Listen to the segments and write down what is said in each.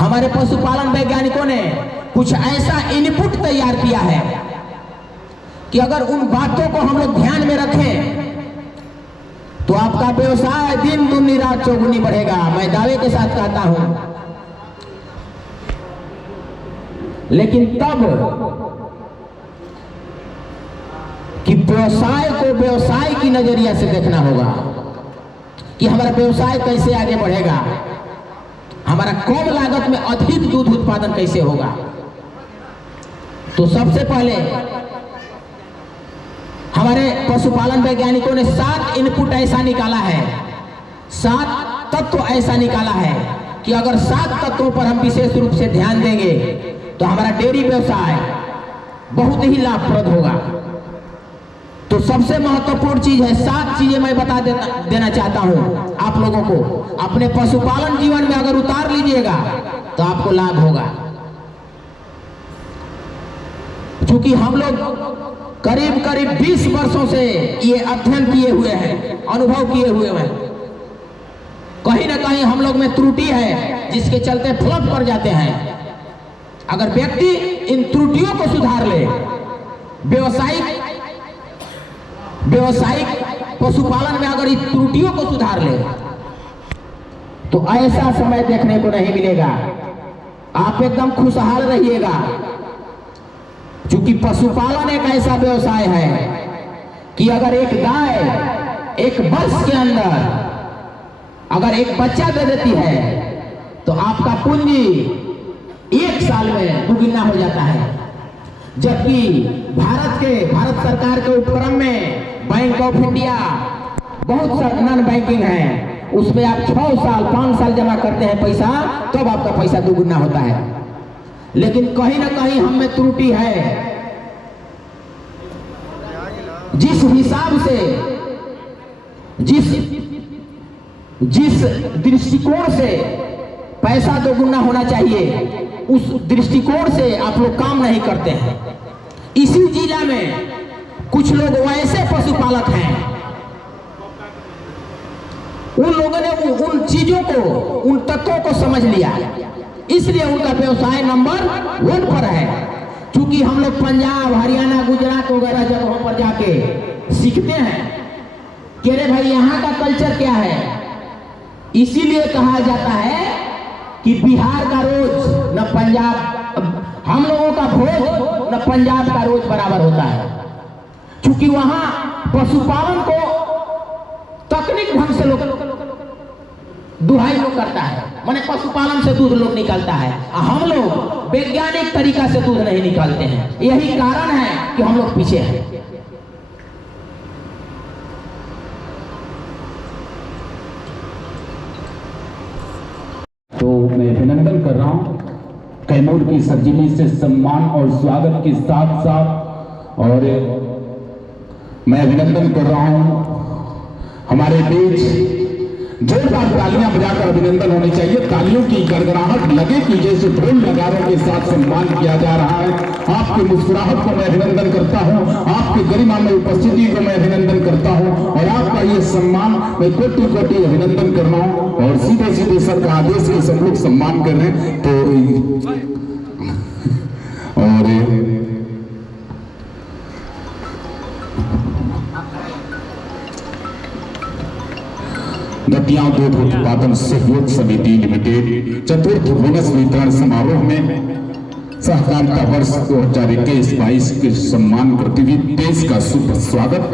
हमारे पशुपालन वैज्ञानिकों ने कुछ ऐसा इनपुट तैयार किया है कि अगर उन बातों को हम लोग ध्यान में रखें तो आपका व्यवसाय दिन दुनी रात चौगुनी बढ़ेगा। मैं दावे के साथ कहता हूं। लेकिन तब कि व्यवसाय को व्यवसाय की नजरिया से देखना होगा कि हमारा व्यवसाय कैसे आगे बढ़ेगा, हमारा कम लागत में अधिक दूध उत्पादन कैसे होगा। तो सबसे पहले हमारे पशुपालन वैज्ञानिकों ने 7 इनपुट ऐसा निकाला है, 7 तत्व ऐसा निकाला है कि अगर 7 तत्वों पर हम विशेष रूप से ध्यान देंगे तो हमारा डेयरी व्यवसाय बहुत ही लाभप्रद होगा। तो सबसे महत्वपूर्ण चीज है, 7 चीजें मैं बता देना चाहता हूं आप लोगों को। अपने पशुपालन जीवन में अगर उतार लीजिएगा तो आपको लाभ होगा। क्योंकि हम लोग करीब 20 वर्षों से ये अध्ययन किए हुए हैं, अनुभव किए हुए हैं। कहीं ना कहीं हम लोग में त्रुटि है जिसके चलते फ्लॉप कर जाते हैं। अगर व्यक्ति इन त्रुटियों को सुधार ले, व्यवसायिक पशुपालन में अगर इन त्रुटियों को सुधार ले तो ऐसा समय देखने को नहीं मिलेगा। आप एकदम खुशहाल रहिएगा। क्योंकि पशुपालन एक ऐसा व्यवसाय है कि अगर एक गाय एक वर्ष के अंदर अगर एक बच्चा दे देती है तो आपका पूंजी 1 साल में दुगुना हो जाता है। जबकि भारत सरकार के उपक्रम में बैंक ऑफ इंडिया बहुत सारे नॉन बैंकिंग है, उसमें आप 6 साल 5 साल जमा करते हैं पैसा, तब आपका पैसा दुगुना होता है। लेकिन कहीं ना कहीं हम में त्रुटि है। जिस हिसाब से जिस दृष्टिकोण से पैसा दोगुना होना चाहिए, उस दृष्टिकोण से आप लोग काम नहीं करते हैं। इसी जिला में कुछ लोग वैसे पशुपालक हैं, उन लोगों ने उन चीजों को, उन तत्वों को समझ लिया, इसलिए उनका व्यवसाय नंबर 1 पर है। क्योंकि हम लोग पंजाब, हरियाणा, गुजरात वगैरह जगहों पर जाके सीखते हैं कि अरे भाई यहाँ का कल्चर क्या है। इसीलिए कहा जाता है कि बिहार का रोज न पंजाब, हम लोगों का भोज न पंजाब का रोज बराबर होता है। क्योंकि वहां पशुपालन को तकनीक ढंग से लोग दुहाई लोग करता है, माने पशुपालन से दूध लोग निकालता है। हम लोग वैज्ञानिक तरीका से दूध नहीं निकालते हैं। यही कारण है कि हम लोग पीछे हैं। तो मैं अभिनंदन कर रहा हूं कैमूर की सब्जिली से सम्मान और स्वागत के साथ साथ, और मैं अभिनंदन कर रहा हूं हमारे बीच जोरदार तालियां बजाकर अभिनंदन होनी चाहिए। तालियों की गड़गड़ाहट लगे कि जैसे ढोल नगारों के साथ सम्मान किया जा रहा है। आपकी मुस्कुराहट को मैं अभिनंदन करता हूं, आपकी गरिमा में उपस्थिति को मैं अभिनंदन करता हूं, और आपका ये सम्मान मैं कोटि कोटि अभिनंदन कर रहा हूं। और सीधे सीधे सर का आदेश के सब लोग सम्मान कर रहे हैं। तो और दतिया दूध उत्पादन सहयोग समिति लिमिटेड चतुर्थ बोनस वितरण समारोह में सहकारिता वर्ष 2021-22 के सम्मान करते हुए देश का शुभ स्वागत।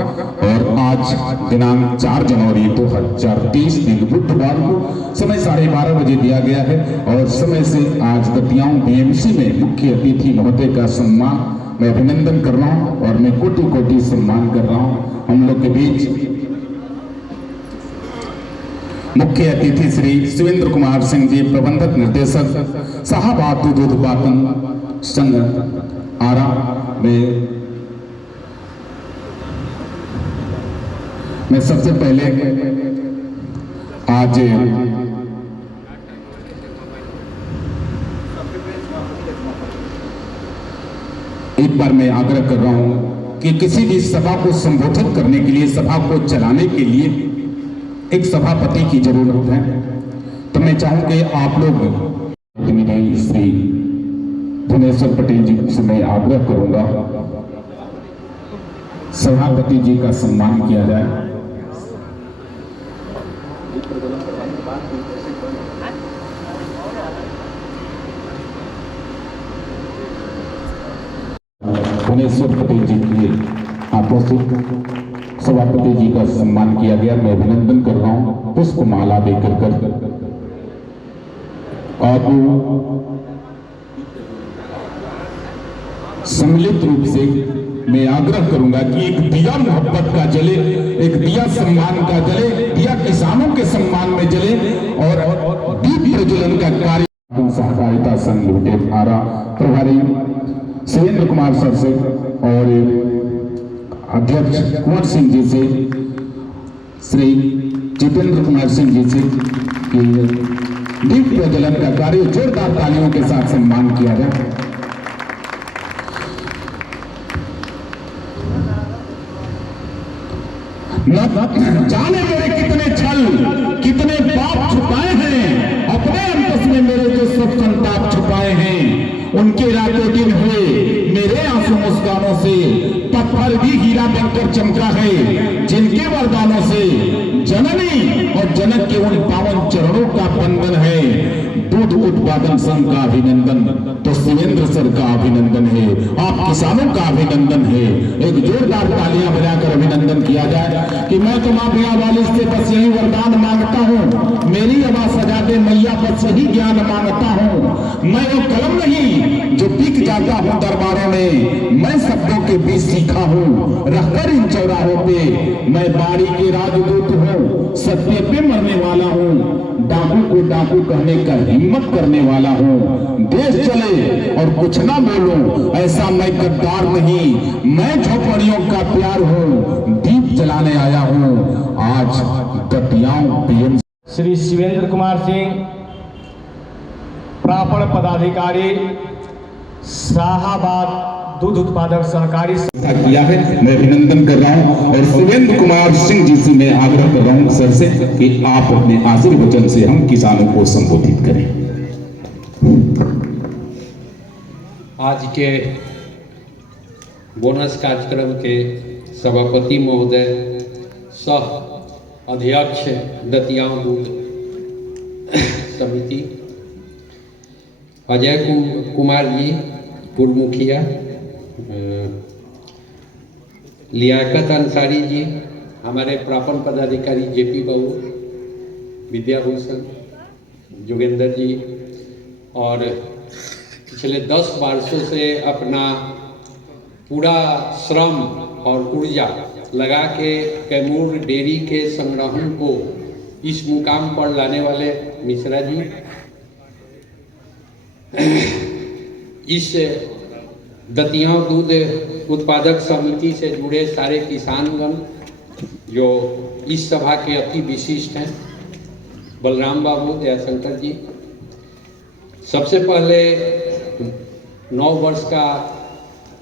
और आज दिनांक 4 जनवरी 2023 दिन बुधवार को समय 12:30 बजे दिया गया है। और समय से आज दतियाओं बीएमसी में मुख्य अतिथि महोदय का सम्मान मैं अभिनंदन कर रहा हूँ और मैं कोटि कोटि सम्मान कर रहा हूँ। हम लोग के बीच मुख्य अतिथि श्री सुरेंद्र कुमार सिंह जी, प्रबंधक निर्देशक शाहाबाद दूध उत्पादन संघ आरा में। मैं सबसे पहले आज एक बार मैं आग्रह कर रहा हूं कि किसी भी सभा को संबोधित करने के लिए, सभा को चलाने के लिए एक सभापति की जरूरत है। तो मैं चाहूं कि आप लोग प्रतिनिधि श्री धनेश्वर पटेल जी से मैं आग्रह करूंगा सभापति जी का सम्मान किया जाए। धनेश्वर पटेल जी के हाथों से सभापति जी का सम्मान किया गया। मैं अभिनंदन कर रहा हूं पुष्पमाला देकर कर। और सम्मिलित रूप से मैं आग्रह करूंगा कि एक दिया मोहब्बत का जले, एक दिया सम्मान का जले, दिया किसानों के सम्मान में जले और दीप प्रज्वलन का कार्य सहकारिता संघ लिमिटेड आरा प्रभारी सुरेंद्र कुमार सर से और अध्यक्ष कुंवर सिंह जी से, श्री जितेंद्र कुमार सिंह जी से कि दीप प्रज्वलन का कार्य जोरदार तालियों के साथ सम्मान किया जाए। जाने मेरे कितने छल, कितने पाप छुपाए हैं, अपने अंतस में मेरे जो सब संताप छुपाए हैं, उनके रातों दिन हुए मेरे आंसू मुस्कानों से पत्थर भी हीरा बनकर चमका है, जिनके वरदानों से जननी और जनक के उन पावन चरणों का बंधन है। दूध उत्पादन संघ का अभिनंदन तो सुरेंद्र सर का अभिनंदन है, आप किसानों का अभिनंदन है। एक जोरदार तालियां बजाकर अभिनंदन किया जाए कि मैं तो मां भैया वाली से बस यही वरदान मांगता हूं, मेरी आवाज सजा दे मैया, बस यही ज्ञान मांगता हूं। मैं वो कलम नहीं जो बिक जाता हूं दरबारों में, मैं शब्दों के बीच सीखा हूं, रहकर इन चौराहों पे मैं बाड़ी के राजदूत हूं, सत्य पे मरने वाला हूं, डाकू को डाकू कहने का हिम्मत करने वाला हूं। देश चले और कुछ ना बोलूं, ऐसा मैं गद्दार नहीं, मैं झोपड़ियों का प्यार हूं, दीप जलाने आया हूं आज दतियाओं पीएम। श्री शिवेंद्र कुमार सिंह प्रापण पदाधिकारी शाहाबाद दूध उत्पादक सहकारी किया है। मैं अभिनंदन कर रहा हूं और सुरेंद्र कुमार सिंह जी से मैं आग्रह कर रहा हूं सर से कि आप अपने आशीर्वचन से हम किसानों को संबोधित करें। आज के बोनस कार्यक्रम के सभापति महोदय, सह अध्यक्ष दतियाओं दूध समिति अजय कुमार जी, पूर्व मुखिया, लियाकत अंसारी जी, हमारे प्रापण पदाधिकारी जेपी बाबू, विद्याभूषण, जोगेंद्र जी, और पिछले 10 वर्षों से अपना पूरा श्रम और ऊर्जा लगा के कैमूर डेयरी के संग्राहकों को इस मुकाम पर लाने वाले मिश्रा जी, इस दतियाओं दूध उत्पादक समिति से जुड़े सारे किसानगण जो इस सभा के अति विशिष्ट हैं, बलराम बाबू, दयाशंकर जी, सबसे पहले 9 वर्ष का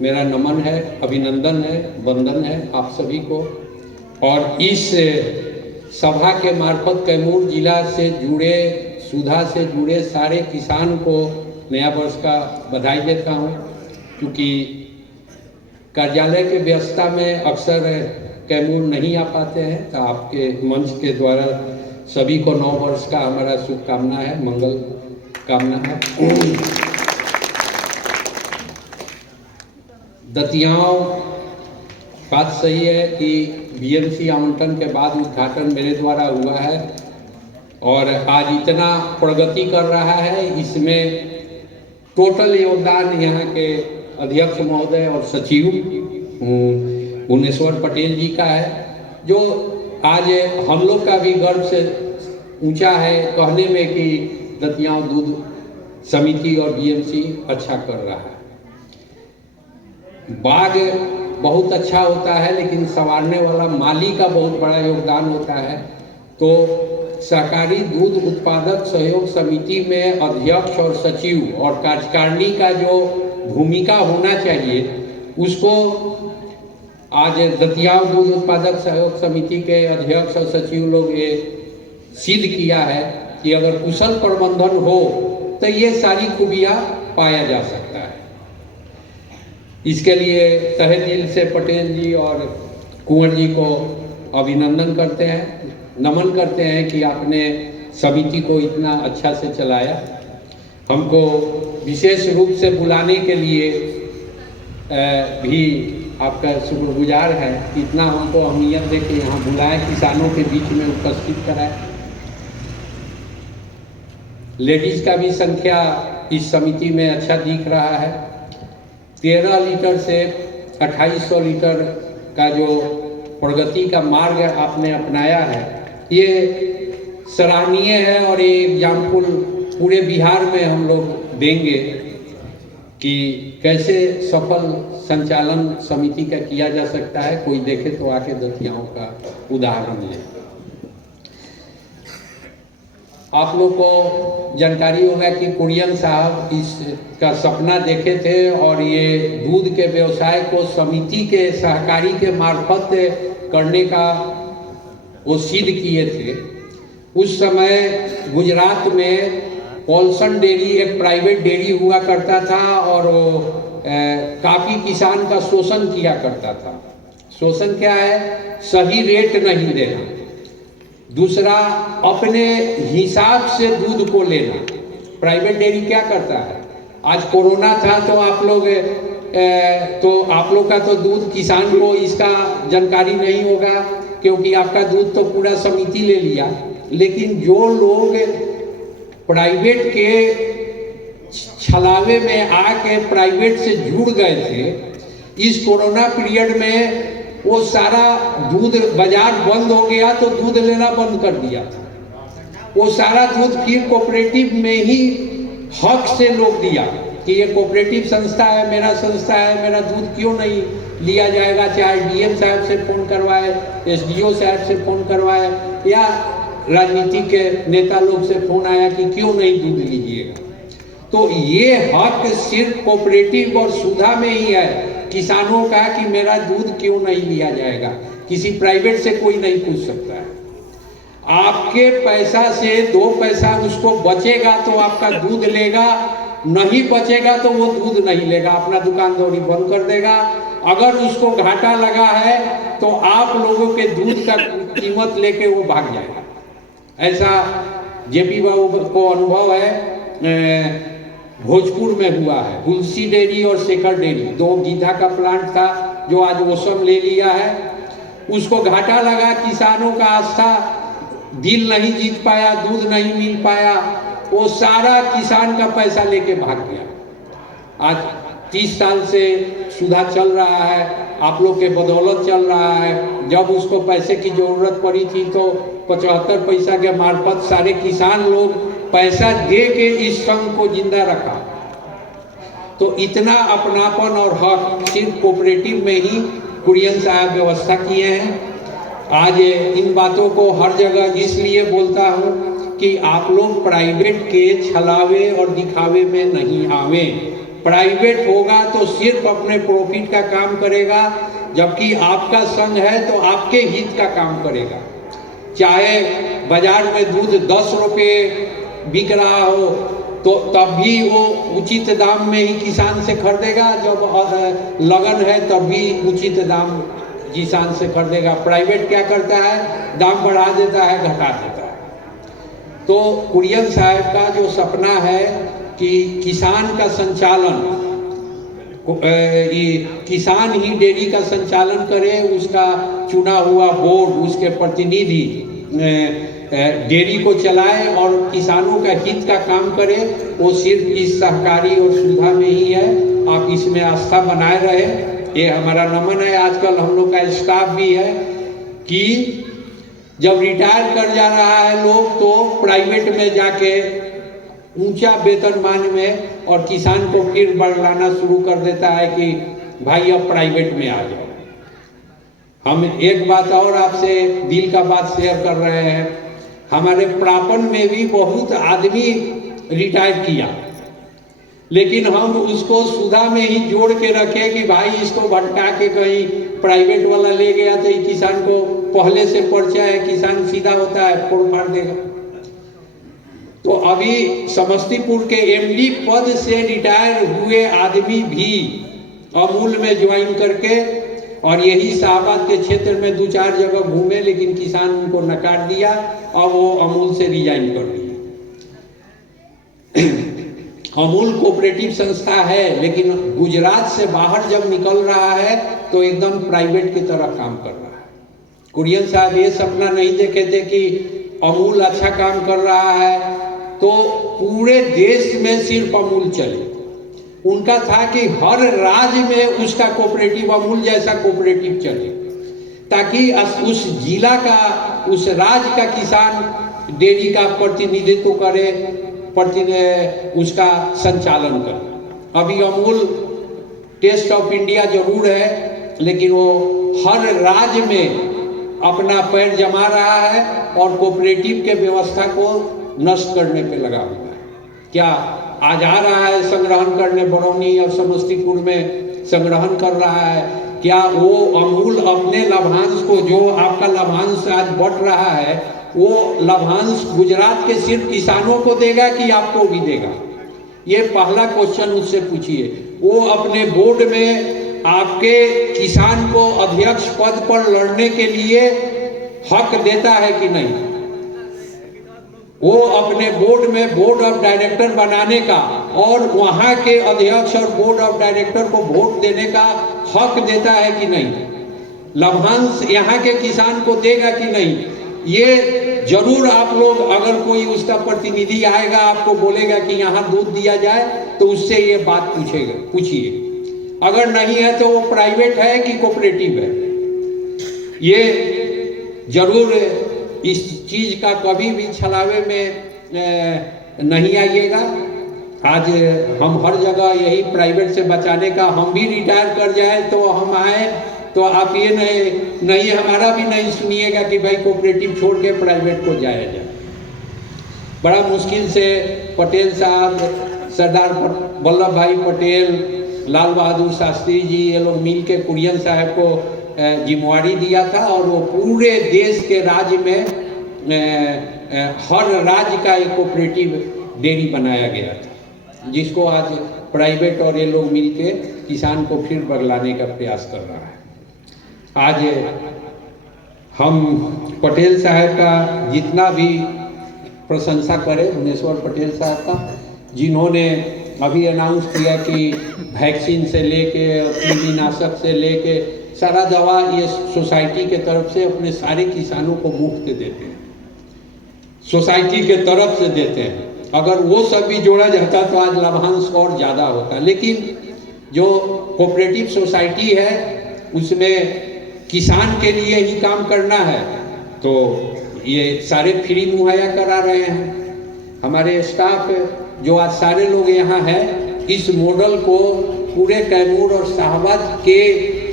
मेरा नमन है, अभिनंदन है, वंदन है आप सभी को। और इस सभा के मार्फत कैमूर जिला से जुड़े, सुधा से जुड़े सारे किसान को नया वर्ष का बधाई देता हूँ, क्योंकि कार्यालय के व्यस्तता में अक्सर कैमूर नहीं आ पाते हैं। तो आपके मंच के द्वारा सभी को 9 वर्ष का हमारा शुभकामना है, मंगल कामना है। दतियाओं बात सही है कि बीएमसी आवंटन के बाद उद्घाटन मेरे द्वारा हुआ है और आज इतना प्रगति कर रहा है, इसमें टोटल योगदान यहाँ के अध्यक्ष महोदय और सचिव भुवनेश्वर पटेल जी का है, जो आज हम लोग का भी गर्व से ऊंचा है कहने में कि दतियाओं दूध समिति और बीएमसी अच्छा कर रहा है। बाग बहुत अच्छा होता है, लेकिन संवारने वाला माली का बहुत बड़ा योगदान होता है। तो सहकारी दूध उत्पादक सहयोग समिति में अध्यक्ष और सचिव और कार्यकारिणी का जो भूमिका होना चाहिए, उसको आज दतिया दूध उत्पादक सहयोग समिति के अध्यक्ष और सचिव लोग ये सिद्ध किया है कि अगर कुशल प्रबंधन हो तो ये सारी खूबियाँ पाया जा सकता है। इसके लिए तहे दिल से पटेल जी और कुंवर जी को अभिनंदन करते हैं, नमन करते हैं कि आपने समिति को इतना अच्छा से चलाया। हमको विशेष रूप से बुलाने के लिए भी आपका शुक्रगुजार है कि इतना हमको अहमियत दे के यहाँ बुलाए, किसानों के बीच में उपस्थित कराए। लेडीज का भी संख्या इस समिति में अच्छा दिख रहा है। 13 लीटर से 2800 लीटर का जो प्रगति का मार्ग आपने अपनाया है, ये सराहनीय है और ये एग्जाम्पल पूरे बिहार में हम लोग देंगे कि कैसे सफल संचालन समिति का किया जा सकता है। कोई देखे तो आके दतियाओं का उदाहरण ले। आप लोग को जानकारी होगा कि कुरियन साहब इसका सपना देखे थे और ये दूध के व्यवसाय को समिति के सहकारी के मार्फत करने का वो सिद्ध किए थे। उस समय गुजरात में पॉल्सन डेयरी एक प्राइवेट डेयरी हुआ करता था और वो काफ़ी किसान का शोषण किया करता था। शोषण क्या है? सही रेट नहीं देना, दूसरा अपने हिसाब से दूध को लेना। प्राइवेट डेयरी क्या करता है? आज कोरोना था तो आप लोग का तो दूध किसान को इसका जानकारी नहीं होगा क्योंकि आपका दूध तो पूरा समिति ले लिया। लेकिन जो लोग प्राइवेट के छलावे में आके प्राइवेट से जुड़ गए थे, इस कोरोना पीरियड में वो सारा दूध बाजार बंद हो गया तो दूध लेना बंद कर दिया। वो सारा दूध फिर कोऑपरेटिव में ही हक से लोग दिया कि ये कोऑपरेटिव संस्था है, मेरा संस्था है, मेरा दूध क्यों नहीं लिया जाएगा। चाहे डीएम साहब से फ़ोन करवाए, एसडीओ साहब से फ़ोन करवाए या राजनीतिक के नेता लोग से फ़ोन आया कि क्यों नहीं दूध लीजिएगा। तो ये हक सिर्फ कोऑपरेटिव और सुधा में ही है किसानों का कि मेरा दूध क्यों नहीं लिया जाएगा। किसी प्राइवेट से कोई नहीं पूछ सकता है। आपके पैसा से 2 पैसा उसको बचेगा तो आपका दूध लेगा, नहीं बचेगा तो वो दूध नहीं लेगा, अपना दुकानदारी बंद कर देगा। अगर उसको घाटा लगा है तो आप लोगों के दूध का कीमत लेके वो भाग जाएगा। ऐसा जेपी बाबू को अनुभव है, भोजपुर में हुआ है। तुलसी डेयरी और शेखर डेयरी 2 गीधा का प्लांट था जो आज ओसम ले लिया है। उसको घाटा लगा, किसानों का आस्था दिल नहीं जीत पाया, दूध नहीं मिल पाया, वो सारा किसान का पैसा लेके भाग गया। आज 30 साल से सुधा चल रहा है, आप लोग के बदौलत चल रहा है। जब उसको पैसे की ज़रूरत पड़ी थी तो 75 पैसा के मार्फत सारे किसान लोग पैसा दे के इस संघ को जिंदा रखा। तो इतना अपनापन और हक सिर्फ कोऑपरेटिव में ही कुरियन साहब व्यवस्था किए हैं। आज इन बातों को हर जगह इसलिए बोलता हूँ कि आप लोग प्राइवेट के छलावे और दिखावे में नहीं आवे। प्राइवेट होगा तो सिर्फ अपने प्रॉफिट का काम करेगा, जबकि आपका संघ है तो आपके हित का काम करेगा। चाहे बाजार में दूध 10 रुपये बिक रहा हो तो तब भी वो उचित दाम में ही किसान से खरीदेगा, जब लगन है तब भी उचित दाम किसान से खरीदेगा। प्राइवेट क्या करता है? दाम बढ़ा देता है, घटा देता है। तो कुरियन साहब का जो सपना है कि किसान का संचालन, किसान ही डेयरी का संचालन करे, उसका चुना हुआ बोर्ड, उसके प्रतिनिधि डेयरी को चलाए और किसानों का हित का काम करे, वो सिर्फ इस सहकारी और सुधा में ही है। आप इसमें आस्था बनाए रहे, ये हमारा नमन है। आजकल हम लोग का स्टाफ भी है कि जब रिटायर कर जा रहा है लोग तो प्राइवेट में जाके ऊंचा वेतनमान में और किसान को फिर बढ़ाना शुरू कर देता है कि भाई अब प्राइवेट में आ जाओ। हम एक बात और आपसे दिल का बात शेयर कर रहे हैं। हमारे प्रापन में भी बहुत आदमी रिटायर किया, लेकिन हम उसको सुधा में ही जोड़ के रखे कि भाई इसको भटका के कहीं प्राइवेट वाला ले गया तो ये किसान को पहले से परिचय है, किसान सीधा होता है, फोड़ फाड़ देगा। तो अभी समस्तीपुर के एमडी पद से रिटायर हुए आदमी भी अमूल में ज्वाइन करके और यही शाहबाद के क्षेत्र में 2-4 जगह घूमे, लेकिन किसान उनको नकार दिया। अब वो अमूल से रिजाइन कर दिया। अमूल कोऑपरेटिव संस्था है, लेकिन गुजरात से बाहर जब निकल रहा है तो एकदम प्राइवेट की तरह काम कर रहा है। कुरियन साहब ये सपना नहीं देखे थे कि अमूल अच्छा काम कर रहा है तो पूरे देश में सिर्फ अमूल चले। उनका था कि हर राज्य में उसका कोऑपरेटिव, अमूल जैसा कोऑपरेटिव चले, ताकि उस जिला का, उस राज्य का किसान डेयरी का प्रतिनिधित्व करे, उसका संचालन करे। अभी अमूल टेस्ट ऑफ इंडिया जरूर है, लेकिन वो हर राज्य में अपना पैर जमा रहा है और कोऑपरेटिव के व्यवस्था को नष्ट करने पे लगा हुआ है। क्या आज आ रहा है संग्रहण करने, बरौनी और समस्तीपुर में संग्रहण कर रहा है, क्या वो अमूल अपने लाभांश को, जो आपका लाभांश आज बढ़ रहा है, वो लाभांश गुजरात के सिर्फ किसानों को देगा कि आपको भी देगा? ये पहला क्वेश्चन मुझसे पूछिए। वो अपने बोर्ड में आपके किसान को अध्यक्ष पद पर लड़ने के लिए हक देता है कि नहीं? वो अपने बोर्ड में बोर्ड ऑफ डायरेक्टर बनाने का और वहां के अध्यक्ष और बोर्ड ऑफ डायरेक्टर को वोट देने का हक देता है कि नहीं? लाभांश यहाँ के किसान को देगा कि नहीं? ये जरूर आप लोग, अगर कोई उसका प्रतिनिधि आएगा आपको बोलेगा कि यहाँ दूध दिया जाए, तो उससे ये बात पूछिए। अगर नहीं है तो वो प्राइवेट है कि कोऑपरेटिव है? ये जरूर इस चीज का कभी भी छलावे में नहीं आइएगा। आज हम हर जगह यही प्राइवेट से बचाने का, हम भी रिटायर कर जाए तो हम आए तो आप ये नहीं हमारा भी नहीं सुनिएगा कि भाई कोऑपरेटिव छोड़ के प्राइवेट को जाया जाए। बड़ा मुश्किल से पटेल साहब, सरदार वल्लभ भाई पटेल, लाल बहादुर शास्त्री जी, ये लोग मिल के कुरियन साहब को जिम्मेवारी दिया था और वो पूरे देश के राज्य में हर राज्य का एक कोऑपरेटिव डेयरी बनाया गया था, जिसको आज प्राइवेट और ये लोग मिलके किसान को फिर बदलाने का प्रयास कर रहा है। आज हम पटेल साहब का जितना भी प्रशंसा करें, भुवनेश्वर पटेल साहब का, जिन्होंने अभी अनाउंस किया कि वैक्सीन से लेके कीटनाशक से लेके सारा दवा ये सोसाइटी के तरफ से अपने सारे किसानों को मुफ्त देते हैं, सोसाइटी के तरफ से देते हैं। अगर वो सब भी जोड़ा जाता तो आज लाभांश और ज़्यादा होता। लेकिन जो कोऑपरेटिव सोसाइटी है उसमें किसान के लिए ही काम करना है, तो ये सारे फ्री मुहैया करा रहे हैं। हमारे स्टाफ जो आज सारे लोग यहाँ हैं, इस मॉडल को पूरे कैमूर और शाहबाद के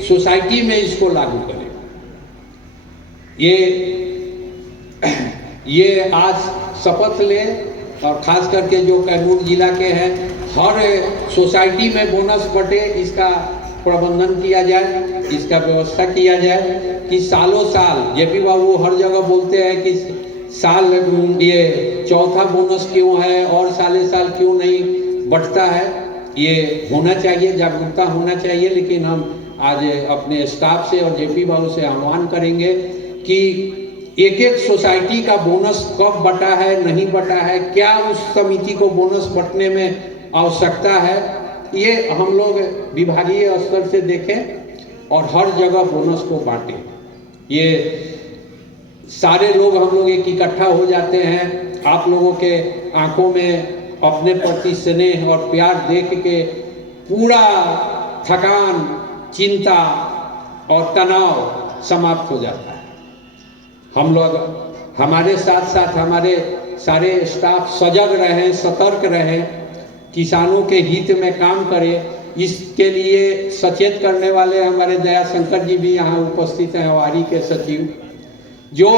सोसाइटी में इसको लागू करें। ये आज शपथ ले, और खास करके जो कैमूर जिला के हैं, हर सोसाइटी में बोनस बटे, इसका प्रबंधन किया जाए, इसका व्यवस्था किया जाए कि सालों साल, जेपी बाबू हर जगह बोलते हैं कि साल ये चौथा बोनस क्यों है और साले साल क्यों नहीं बढ़ता है, ये होना चाहिए, जागरूकता होना चाहिए। लेकिन हम आज अपने स्टाफ से और जेपी बाबू से आह्वान करेंगे कि एक एक सोसाइटी का बोनस कब बटा है, नहीं बटा है, क्या उस समिति को बोनस बटने में आवश्यकता है, ये हम लोग विभागीय स्तर से देखें और हर जगह बोनस को बांटें। ये सारे लोग, हम लोग एक इकट्ठा हो जाते हैं, आप लोगों के आंखों में अपने प्रति स्नेह और प्यार देख के पूरा थकान, चिंता और तनाव समाप्त हो जाता है। हम लोग, हमारे साथ साथ हमारे सारे स्टाफ सजग रहें, सतर्क रहें, किसानों के हित में काम करें। इसके लिए सचेत करने वाले हमारे दया शंकर जी भी यहाँ उपस्थित हैं, हवारी के सचिव, जो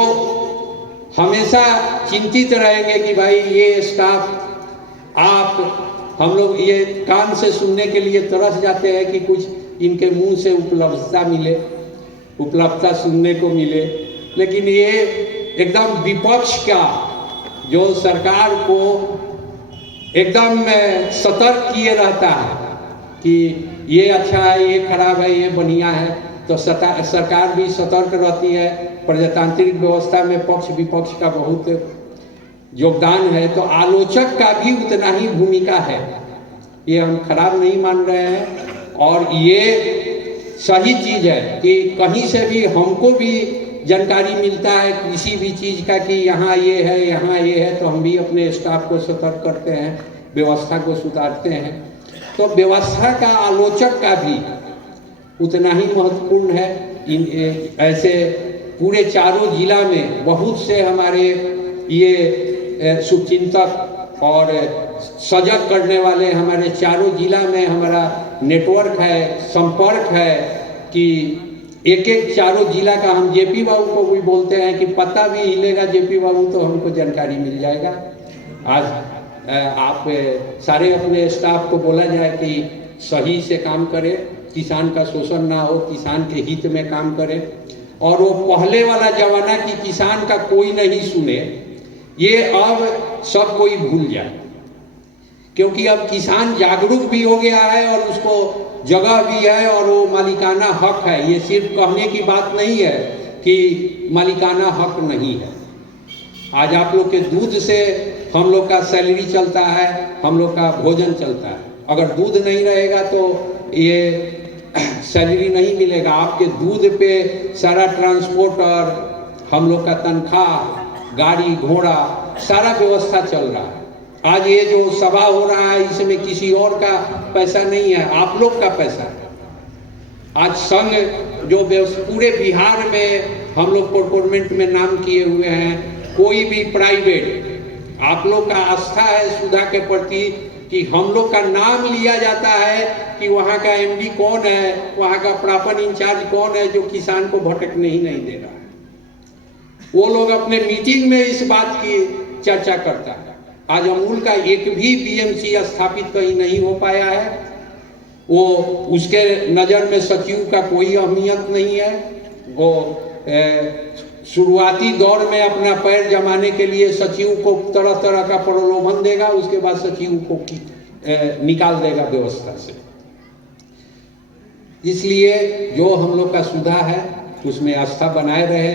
हमेशा चिंतित रहेंगे कि भाई ये स्टाफ, आप, हम लोग ये कान से सुनने के लिए तरस जाते हैं कि कुछ इनके मुंह से उपलब्धता मिले। उपलब्धता सुनने को मिले, लेकिन ये एकदम विपक्ष का जो सरकार को एकदम सतर्क किए रहता है कि ये अच्छा है, ये खराब है, ये बढ़िया है, तो सरकार भी सतर्क रहती है। प्रजातांत्रिक व्यवस्था में पक्ष विपक्ष का बहुत योगदान है, तो आलोचक का भी उतना ही भूमिका है, ये हम खराब नहीं मान रहे हैं। और ये सही चीज़ है कि कहीं से भी हमको भी जानकारी मिलता है किसी भी चीज़ का कि यहाँ ये है, यहाँ ये है, तो हम भी अपने स्टाफ को सतर्क करते हैं, व्यवस्था को सुधारते हैं। तो व्यवस्था का आलोचक का भी उतना ही महत्वपूर्ण है। ऐसे पूरे चारों जिला में बहुत से हमारे ये शुभचिंतक और सजग करने वाले हमारे चारों जिला में हमारा नेटवर्क है, संपर्क है कि एक एक चारों जिला का हम जेपी बाबू को भी बोलते हैं कि पता भी हिलेगा जेपी बाबू तो हमको जानकारी मिल जाएगा। आज आप सारे अपने स्टाफ को बोला जाए कि सही से काम करें, किसान का शोषण ना हो, किसान के हित में काम करें। और वो पहले वाला जमाना कि किसान का कोई नहीं सुने, ये अब सब कोई भूल जाए, क्योंकि अब किसान जागरूक भी हो गया है और उसको जगह भी है और वो मालिकाना हक है। ये सिर्फ कहने की बात नहीं है कि मालिकाना हक नहीं है। आज आप लोग के दूध से हम लोग का सैलरी चलता है, हम लोग का भोजन चलता है। अगर दूध नहीं रहेगा तो ये सैलरी नहीं मिलेगा। आपके दूध पे सारा ट्रांसपोर्ट और हम लोग का तनख्वाह, गाड़ी घोड़ा, सारा व्यवस्था चल रहा है। आज ये जो सभा हो रहा है इसमें किसी और का पैसा नहीं है, आप लोग का पैसा है। आज संघ जो पूरे बिहार में हम लोग प्रोक्योरमेंट में नाम किए हुए हैं, कोई भी प्राइवेट, आप लोग का आस्था है सुधा के प्रति कि हम लोग का नाम लिया जाता है कि वहाँ का एमडी कौन है, वहाँ का प्रापन इंचार्ज कौन है जो किसान को भटकने ही नहीं दे रहा है। वो लोग अपने मीटिंग में इस बात की चर्चा करता है। आज अमूल का एक भी बीएमसी स्थापित कहीं नहीं हो पाया है। वो उसके नज़र में सचिव का कोई अहमियत नहीं है। वो शुरुआती दौर में अपना पैर जमाने के लिए सचिव को तरह तरह का प्रलोभन देगा, उसके बाद सचिव को निकाल देगा व्यवस्था से। इसलिए जो हम लोग का सुधा है उसमें आस्था बनाए रहे।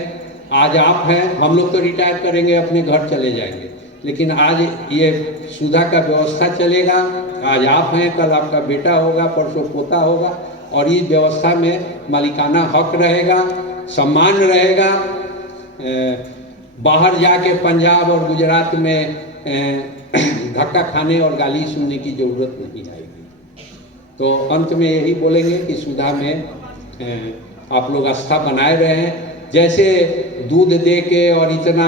आज आप हैं, हम लोग तो रिटायर करेंगे, अपने घर चले जाएंगे, लेकिन आज ये सुधा का व्यवस्था चलेगा। आज आप हैं, कल आपका बेटा होगा, परसों पोता होगा, और इस व्यवस्था में मालिकाना हक रहेगा, सम्मान रहेगा। बाहर जाके पंजाब और गुजरात में धक्का खाने और गाली सुनने की जरूरत नहीं आएगी। तो अंत में यही बोलेंगे कि सुधा में आप लोग आस्था बनाए रहें। जैसे दूध दे के और इतना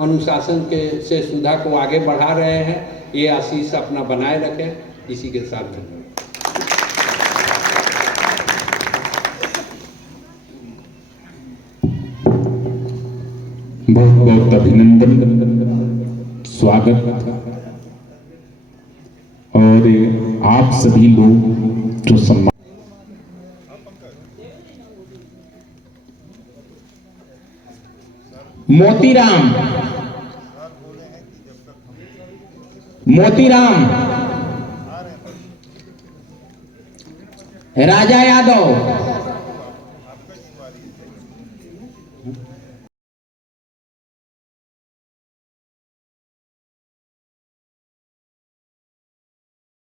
अनुशासन के से सुधा को आगे बढ़ा रहे हैं, ये आशीष अपना बनाए रखें। इसी के साथ धन्यवाद। बहुत बहुत अभिनंदन, स्वागत। और आप सभी लोग जो सम्मान मोतीराम राजा यादव,